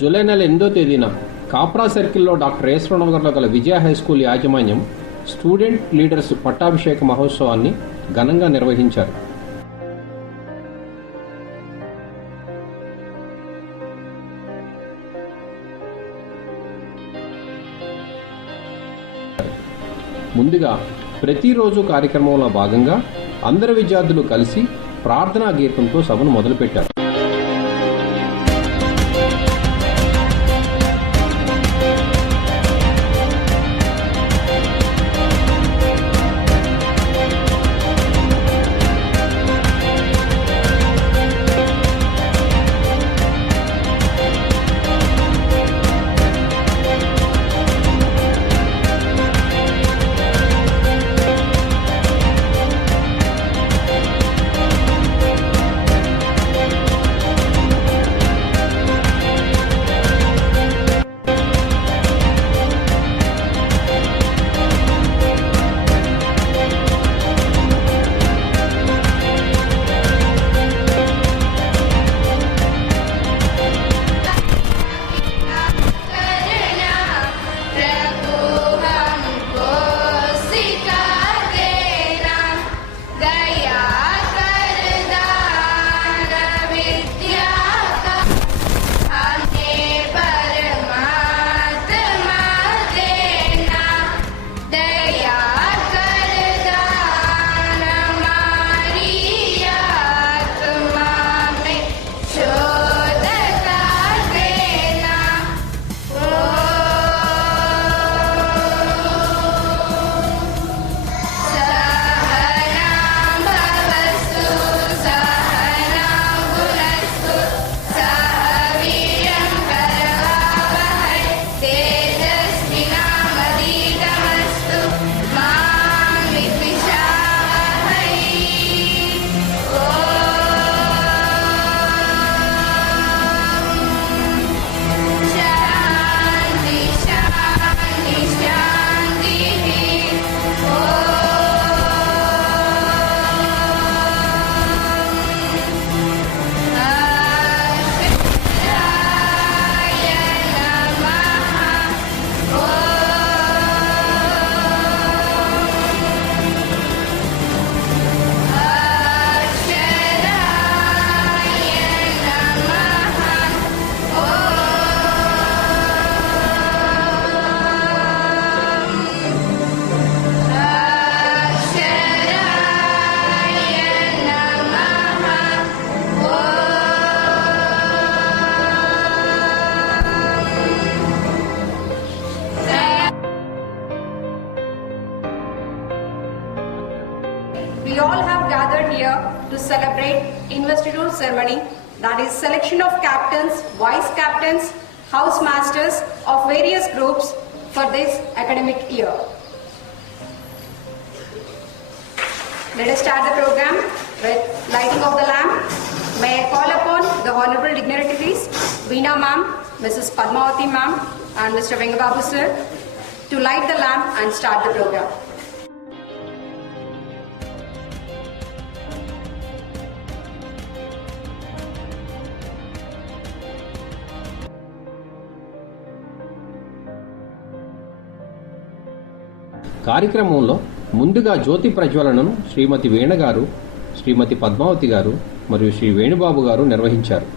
July నెల 8వ తేదీన కాప్రా సర్కిల్లో డాక్టర్ ఏశ్వరరావు నగర్లో గల విజయ హై స్కూల్ యాజమాన్యం స్టూడెంట్ లీడర్స్ పట్టాభిషేక మహోత్సవాన్ని ఘనంగా నిర్వహించారు. ముందుగా ప్రతిరోజు కార్యక్రమంలో భాగంగా అందరు విద్యార్థులు కలిసి ప్రార్థనా గీతంతో సభను మొదలుపెట్టారు. We all have gathered here to celebrate investiture ceremony, that is selection of captains, vice captains, house masters of various groups for this academic year. Let us start the program with lighting of the lamp. May I call upon the honorable dignitaries, Veena ma'am, Mrs. Padmavati ma'am and Mr. Vengababu sir to light the lamp and start the program. కార్యక్రమంలో ముందుగా జ్యోతి ప్రజ్వలనను శ్రీమతి వీణ గారు, శ్రీమతి పద్మావతి గారు మరియు శ్రీ వేణుబాబు గారు నిర్వహించారు.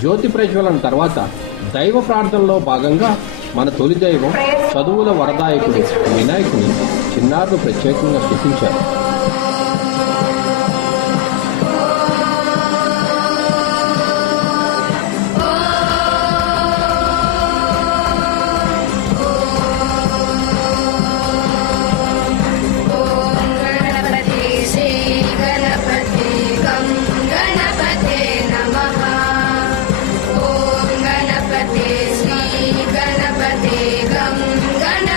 జ్యోతి ప్రజ్వలన తర్వాత దైవ ప్రార్థనలో భాగంగా మన తొలి దైవం చదువుల వరదాయకుడు వినాయకుని చిన్నారులు ప్రత్యేకంగా స్తుతించారు. गणपते श्री गणपते गं गण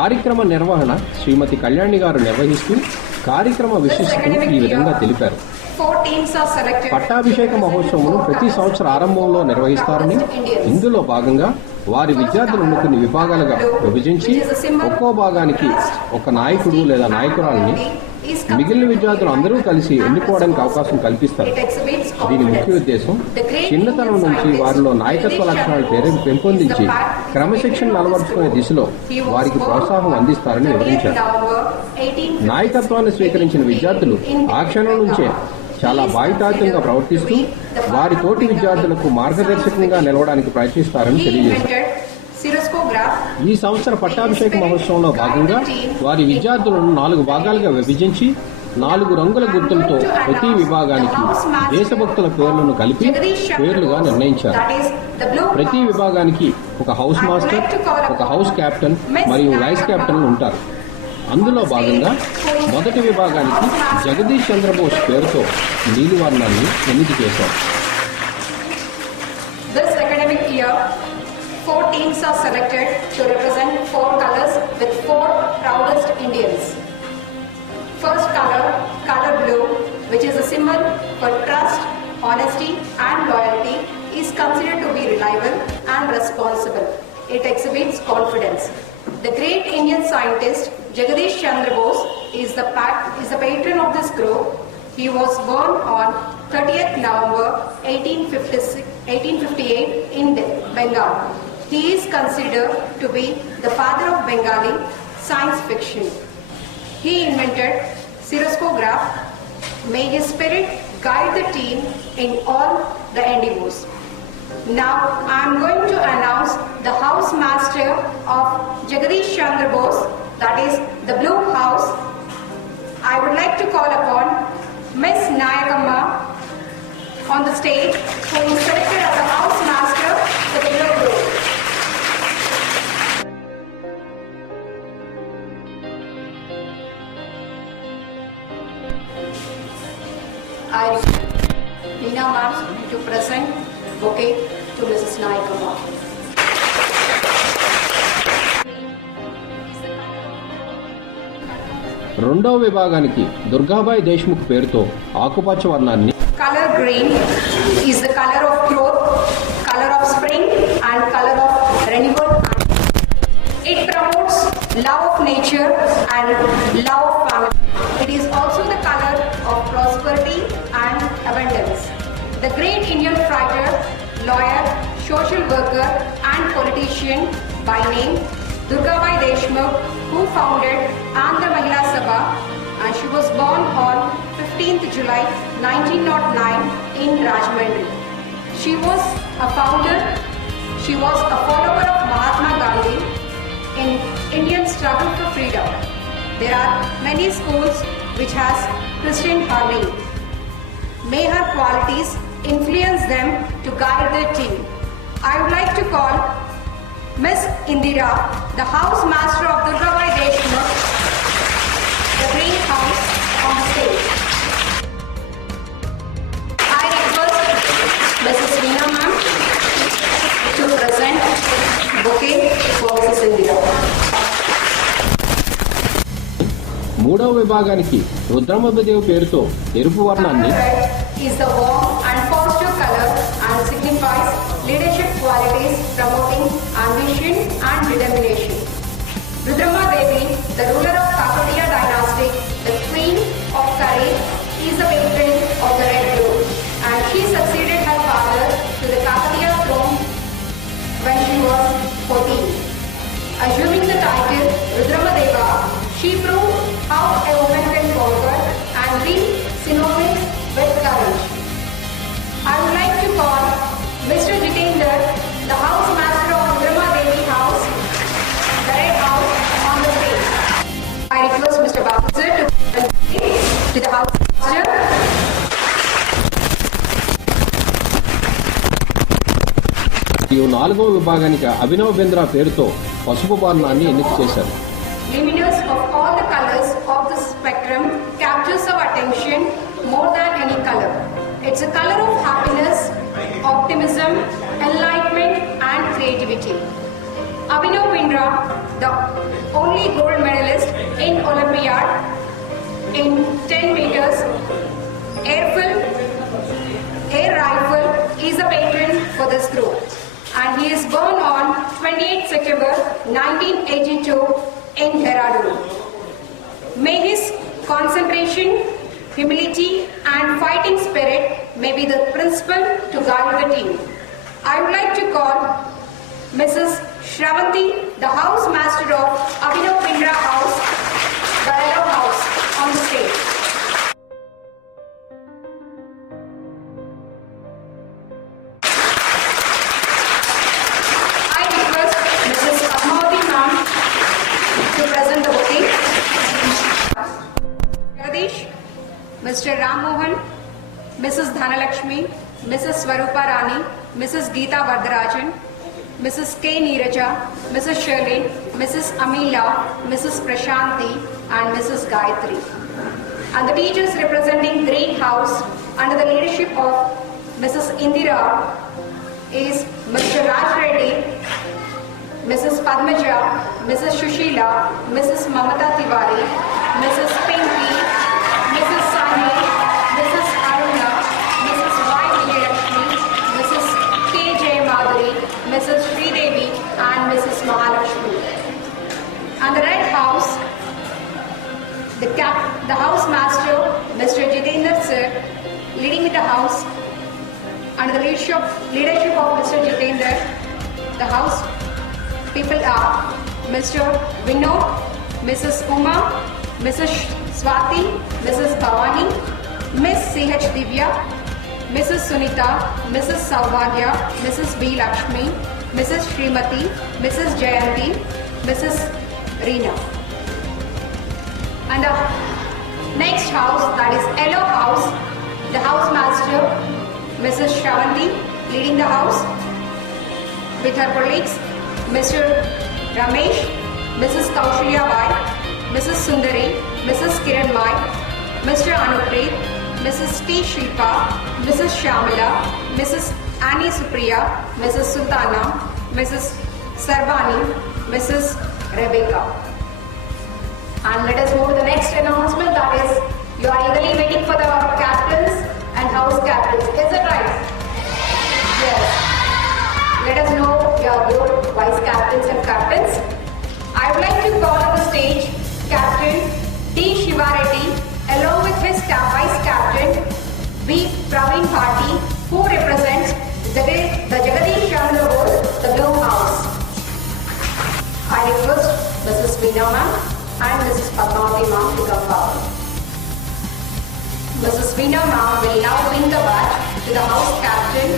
కార్యక్రమ నిర్వహణ శ్రీమతి కళ్యాణి గారు నిర్వహిస్తూ కార్యక్రమ విశిష్టతను ఈ విధంగా తెలిపారు. 4 teams are selected. పట్టాభిషేక మహోత్సవం ప్రతి సంవత్సర ఆరంభంలో నిర్వహిస్తారని, ఇందులో భాగంగా వారి విద్యార్థులను కొన్ని విభాగాలుగా విభజించి ఒక్కో భాగానికి ఒక నాయకుడు లేదా నాయకురాలని మిగిలిన విద్యార్థులు అందరూ కలిసి ఎన్నుకోవడానికి అవకాశం కల్పిస్తారు. దీని ముఖ్య ఉద్దేశం చిన్నతనం నుంచి వారిలో నాయకత్వ లక్షణాలు పెంపొందించి క్రమశిక్షణ అలవర్చుకునే దిశలో వారికి ప్రోత్సాహం అందిస్తారని వివరించారు. నాయకత్వాన్ని స్వీకరించిన విద్యార్థులు ఆ క్షణం నుంచే చాలా బాధ్యతాయుతంగా ప్రవర్తిస్తూ వారి తోటి విద్యార్థులకు మార్గదర్శకంగా నిలవడానికి ప్రయత్నిస్తారని తెలియజేశారు. ఈ సంవత్సర పట్టాభిషేక మహోత్సవంలో భాగంగా వారి విద్యార్థులను 4 భాగాలుగా విభజించి 4 రంగుల గుర్తులతో ప్రతి విభాగానికి దేశభక్తుల పేర్లను కలిపి పేర్లుగా నిర్ణయించారు. ప్రతి విభాగానికి ఒక హౌస్ మాస్టర్, ఒక హౌస్ కెప్టెన్ మరియు వైస్ కెప్టెన్లు ఉంటారు. అందులో భాగంగా మొదటి విభాగానికి జగదీష్ చంద్రబోస్ పేరుతో నీలివర్ణాన్ని ఎన్నిక చేశారు. This academic year, 4 teams are selected to represent 4 colors with 4 proudest Indians. First color, color blue, which is a symbol for trust, honesty and loyalty, is considered to be reliable and responsible. It exhibits confidence. The great Indian scientist Jagadish Chandra Bose is the patron of this group. He was born on 30th November 1858 in Bengal. He is considered to be the father of Bengali science fiction. He invented cirroscograph. May his spirit guide the team in all the endeavors. Now I am going to announce the house master of Jagadish Chandra Bose, that is the Blue House. I would like to call upon Miss Nayakamma on the stage, who is selected as the house master for the Blue Group. I request Meena ma'am to present bouquet to Mrs. Nayakamma. రెండవ విభాగానికి దుర్గాబాయి దేశ్ముఖ్ పేరుతో ఆకుపచ్చ వర్ణాన్ని. Color green is the color of growth, color of spring and color of renewal. It promotes love of nature and love of family. It is also the color of prosperity and abundance. The great Indian writer, lawyer, social worker and politician by name Durgabai Deshmukh, who founded Andhra Mahila Sabha, and she was born on 15th July 1909 in Rajahmundry. She was a founder, she was a follower of Mahatma Gandhi in Indian struggle for freedom. There are many schools which has Christian her name. May her qualities influence them to guide their team. I would like to call Miss Indira, the house master of Durgabai Deshmukh, the Green House, on the stage. I request Mrs. Meena ma'am to present bouquet for Mrs. Indira. మూడవ విభాగానికి రుద్రమదేవి పేరుతో ఎరుపు వర్ణాన్ని. Is the warm and positive color and signifies leadership qualities promoting ambition and determination. Rudrama Devi, the ruler of Kakatiya dynasty, the queen of courage, is the patron of the Red Group, and she succeeded her father to the Kakatiya throne when she was 14. Assuming the title Rudrama Deva, she proved how a woman can conquer and be synonymous with courage. I would like to call Mr. Jitendra, the house master of Rudrama Devi House, the Red House, on the stage. I request Mr. Babuzer to present to the house master. మరియు 4వ విభాగానికి అభినవ్ బింద్రా పేరుతో పసుపు వర్ణాన్ని ఎన్నిక చేశారు. Luminous of all the colors of the spectrum captures our attention more than any color. It's a color of happiness, optimism, enlightenment and creativity. Abhinav Bindra the only gold medalist in Olympiad in 10 meters air rifle, is a patron for this group. And he is born on 28 September 1982 in Dehradun. May his concentration, humility and fighting spirit may be the principle to guide the team. I would like to call Mrs. Shravanti, the house master of Abhinav Bindra House, the Yellow House, on the stage. I request Mrs. Padmavati ma'am to present the bouquet. Jagadish, Mr. Ram Mohan, Mrs. Dhanalakshmi, Mrs. Swarupa Rani, Mrs. Geeta Vardarajan, Mrs. K. Neeraja, Mrs. Shirley, Mrs. Amila, Mrs. Prashanti and Mrs. Gayatri. And the teachers representing Green House under the leadership of Mrs. Indira is Mr. Raj Reddy, Mrs. Padmaja, Mrs. Shushila, Mrs. Mamata Tiwari, Mrs. Pinky, Mrs. Sani, Mrs. Aruna, Mrs. Y. Vijayakshmi, Mrs. K. J. Madhuri, Mrs. Sridevi and Mrs. Mahalakshmi. And the Red House, the house master, Mr. Jitendra Sir, leading the house. Under the leadership of Mr. Jitendra, the house people are Mr. Vinod, Mrs. Uma, Mrs. Swati, Mrs. Bhavani, Miss C.H. Divya, Mrs. Sunita, Mrs. Saubhagya, Mrs. B. Lakshmi, Mrs. Srimati, Mrs. Jayanti, Mrs. Reena. And the next house, that is Yellow House, the house master, Mrs. Shravanti, leading the house with her colleagues, Mr. Ramesh, Mrs. Kaushalya Bai, Mrs. Sundari, Mrs. Kiran Mai, Mr. Anupreet, Mrs. T. Shilpa, Mrs. Shamala, Mrs. Annie Supriya, Mrs. Sultana, Mrs. Sarvani, Mrs. Rebecca. And let us move to the next announcement, that is, you are eagerly waiting for the captains and house captains. Is it right? Yes. Let us know your board vice captains and captains. I would like to call on the stage Captain D. Shivareddy along with his vice captain B. Praveen Bhati, who represents the Jagadish Chandra Board, the Blue House. I request Mrs. Veena ma'am and Mrs. Padmavati ma'am to come forward. Mrs. Veena ma'am will now bring the badge to the house captain.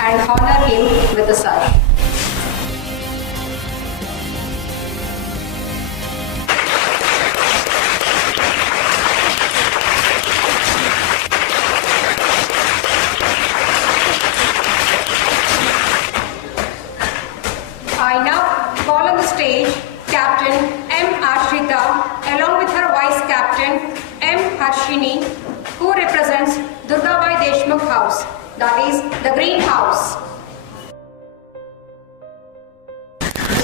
And honor him with a sash. I now call on the stage Captain M. Ashrita along with her Vice Captain M. Harshini, who represents Durgabai Deshmukh House, that is the Green House.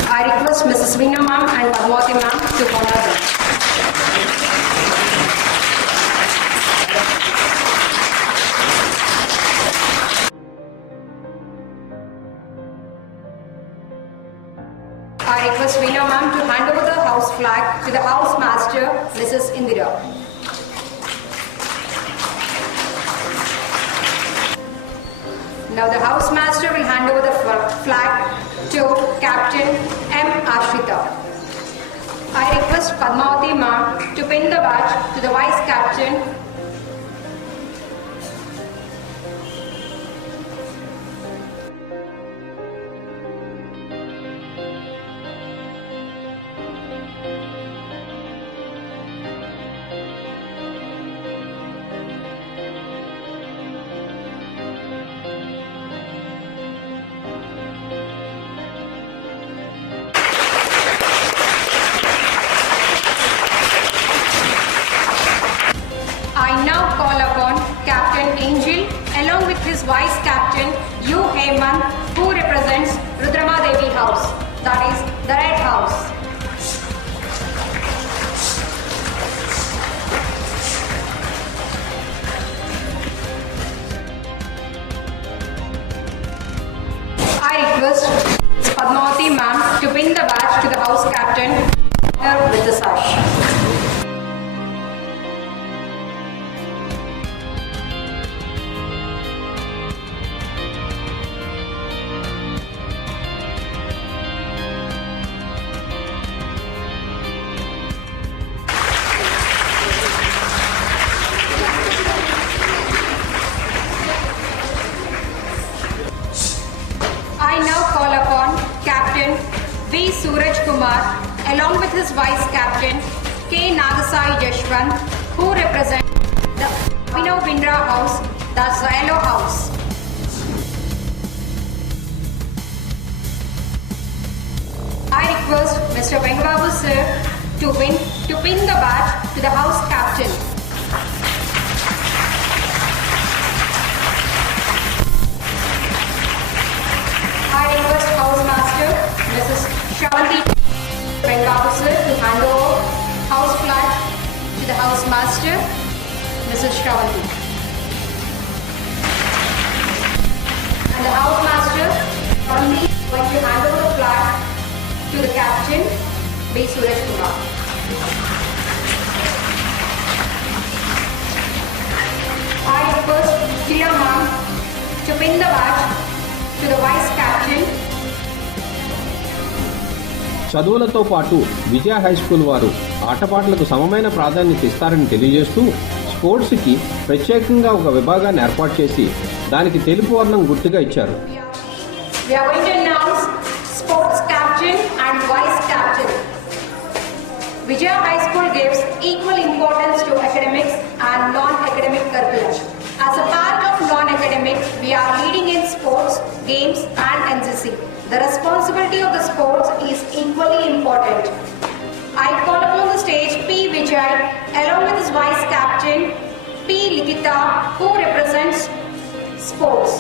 I request Mrs. Veena ma'am and Padmavati ma'am to honor them. I request Veena ma'am to hand over the house flag to the house master, Mrs. Indira. Now the house master will hand over the flag to Captain M. Ashrita. I request Padmavati ma'am to pin the badge to the Vice Captain. along with his vice captain K. Nagasai Jashwant, who represent the Abhinav Bindra House, the Zayalo House. I request Mr. Vengababu sir to pin the badge to the house captain. I request house master Mrs. Shravanti Vengababu sir to hand over house flag to the house master Mrs. Shravanti. And the house master Shravanti is going to hand over the flag to the captain, B. Suresh Kumar. I request Priya Ma'am to pin the badge to the vice captain. చదువులతో పాటు విజయ high school వారు ఆటపాటలకు సమమైన ప్రాధాన్యత ఇస్తారని తెలియజేస్తూ స్పోర్ట్స్కి ప్రత్యేకంగా ఒక విభాగాన్ని ఏర్పాటు చేసి దానికి తెలుపు వర్ణం గుర్తుగా ఇచ్చారు. We are going to announce sports captain and vice captain. Vijaya High School gives equal importance to academics and non-academic curriculum. As a part of non-academic, we are leading in sports, games and NCC. The responsibility of the sports is equally important. I call upon the stage P. Vijay along with his vice captain P. Likita, who represents sports.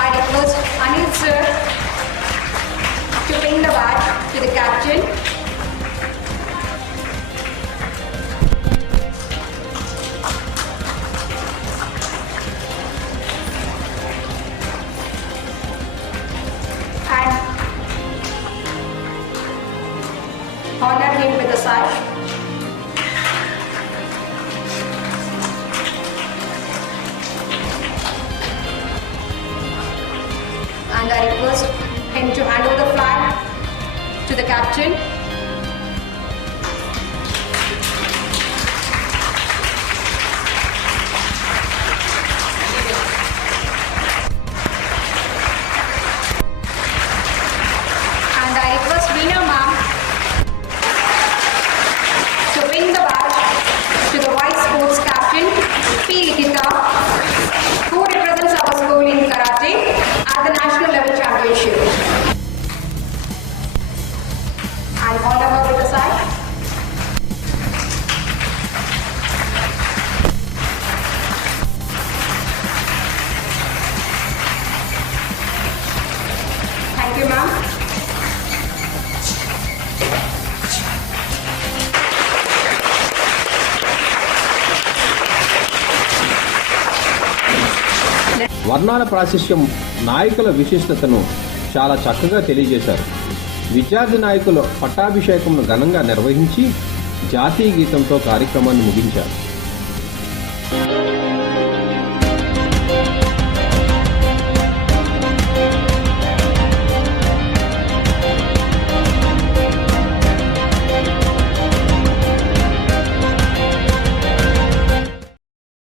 I request Anil sir to pin the badge to the captain. And honor him with a sash. And I request him to hand over the flag to the captain. And I request Veena Ma'am to pin the badge to the vice sports captain P. Likita, who represents our school in karate at the national level championship. And honor her with a sign. Thank you, ma'am. వర్ణాల ప్రాశస్యం నాయకుల విశిష్టతను చాలా చక్కగా తెలియజేశారు. విద్యార్థి నాయకుల పట్టాభిషేకంను ఘనంగా నిర్వహించి జాతీయ గీతంతో కార్యక్రమాన్ని ముగించారు.